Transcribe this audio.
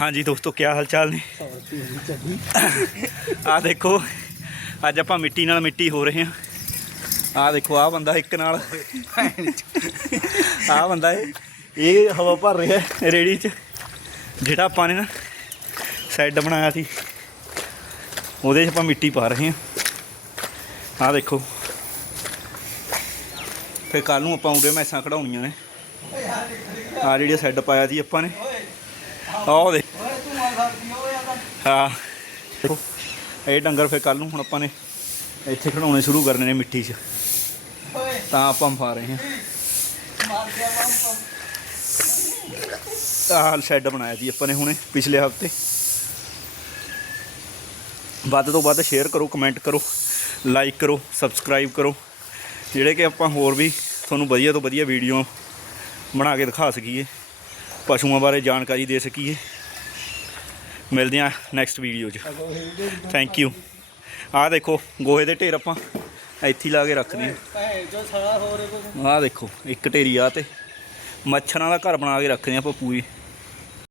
ਹਾਂਜੀ ਦੋਸਤੋ ਕੀ ਹਾਲ ਚਾਲ ਨੇ? ਆ ਦੇਖੋ, ਅੱਜ ਆਪਾਂ ਮਿੱਟੀ ਨਾਲ ਮਿੱਟੀ ਹੋ ਰਹੇ ਹਾਂ। ਆ ਦੇਖੋ ਆ ਬੰਦਾ ਇੱਕ ਨਾਲ। ਆ ਬੰਦਾ ਇਹ ਇਹ ਹਵਾ ਭਰ ਰਿਹਾ ਹੈ ਰੇੜੀ 'ਚ। ਜਿਹੜਾ ਆਪਾਂ ਨੇ ਨਾ ਸੈੱਡ ਬਣਾਇਆ ਸੀ, ਉਹਦੇ 'ਚ ਆਪਾਂ ਮਿੱਟੀ ਪਾ ਰਹੇ ਹਾਂ। ਆ ਦੇਖੋ। ਫਿਰ ਕੱਲ ਨੂੰ ਆਪਾਂ ਉਹਦੇ ਮੈਸਾਂ ਕਢਾਉਣੀਆਂ ਨੇ। ਆ ਜਿਹੜੀ ਸੈੱਡ ਪਾਇਆ ਸੀ ਆਪਾਂ ਨੇ। ਆਹ ਦੇ ਹਾਂ ਦੇਖੋ ਇਹ ਡੰਗਰ ਫਿਰ ਕੱਲ ਨੂੰ ਹੁਣ ਆਪਾਂ ਨੇ ਇੱਥੇ ਖੜਾਉਣੇ ਸ਼ੁਰੂ ਕਰਨੇ ਨੇ ਮਿੱਟੀ 'ਚ। ਤਾਂ ਆਪਾਂ ਪਾ ਰਹੇ ਹਾਂ। ਆਹ ਸ਼ੈੱਡ ਬਣਾਇਆ ਸੀ ਆਪਾਂ ਨੇ ਹੁਣੇ ਪਿਛਲੇ ਹਫ਼ਤੇ। ਵੱਧ ਤੋਂ ਵੱਧ ਸ਼ੇਅਰ ਕਰੋ ਕਮੈਂਟ ਕਰੋ ਲਾਈਕ ਕਰੋ ਸਬਸਕ੍ਰਾਈਬ ਕਰੋ। ਜਿਹੜੇ ਕਿ ਆਪਾਂ ਹੋਰ ਵੀ ਤੁਹਾਨੂੰ ਵਧੀਆ ਤੋਂ ਵਧੀਆ ਵੀਡੀਓ ਬਣਾ ਕੇ ਦਿਖਾ ਸਕੀਏ। ਪਸ਼ੂਆਂ ਬਾਰੇ ਜਾਣਕਾਰੀ ਦੇ ਸਕੀਏ। ਮਿਲਦੇ ਹਾਂ ਨੈਕਸਟ ਵੀਡੀਓ 'ਚ। ਥੈਂਕ ਯੂ ਆਹ ਦੇਖੋ, ਗੋਹੇ ਦੇ ਢੇਰ ਆਪਾਂ ਇੱਥੇ ਹੀ ਲਾ ਕੇ ਰੱਖਦੇ ਹਾਂ। ਆਹ ਦੇਖੋ, ਇੱਕ ਢੇਰੀ ਆ ਤੇ ਮੱਛਰਾਂ ਦਾ ਘਰ ਬਣਾ ਕੇ ਰੱਖਦੇ ਹਾਂ ਆਪਾਂ ਪੂਰੀ।